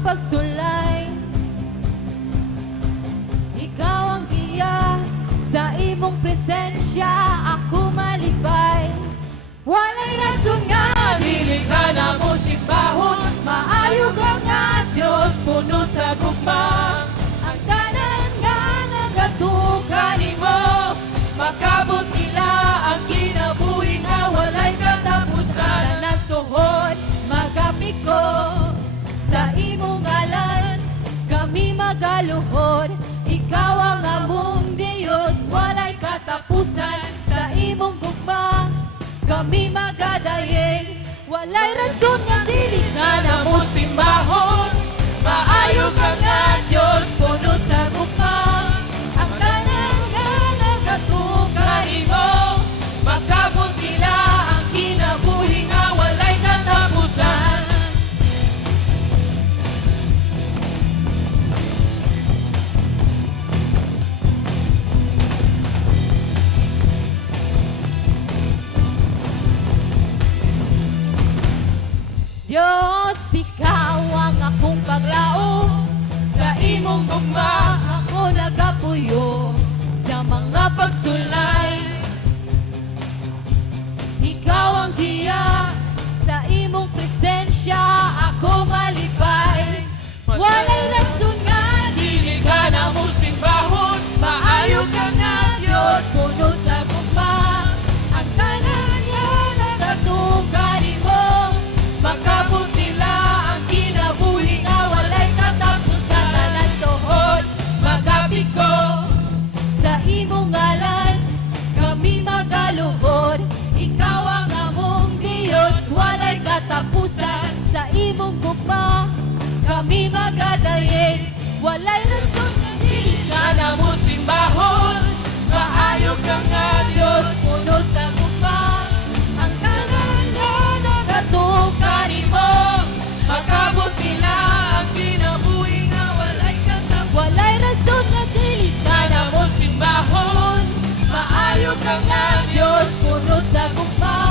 pagsulay. Ikaw ang giya, sa imong presensya ako malipay. Walay rason nga dili ka na mo simbahon, maayo ka nga Diyos puno sa gugma. Ang tanan nga nagatukan nimo, makabot nila ang kinabuhi nga walay katapusan. Ang tuhod magapit ko sa imong ngalan, kami magaluhod. Ikaw ang among Diyos, walay katapusan. Sa imong gugma kami magadayen. Walay rason nga dili ka na mo simbahon, maayo ka nga Diyos puno sa gugma. Ang tanan nga nagatukan nimo, makabot nila ang kinabuhi nga walay katapusan. Diyos, ikaw ang akong paglaom, sa imong gugma ako nagapuyo sa mga pagsulay. Ikaw ang giya, sa imong presensya ako malipay. Walay rason nga dili ka na mo simbahon, maayo ka nga Diyos puno sa gugma. Ang tanan nga nagatukan nimo, makabot nila ang kinabuhi nga walay katapusan. Ang tuhod magapit ko sa imong ngalan, kami magaluhod. Ikaw ang among Diyos, walay katapusan. Sa imong gugma kami magadayen. Walay rason nga dili ka na mo simbahon, maayo ka nga Diyos puno sa gugma. Ang tanan nga nagatukan nimo, makabot nila ang kinabuhi nga walay katapusan. Walay rason nga dili ka na mo simbahon, maayo ka nga Diyos puno sa gugma.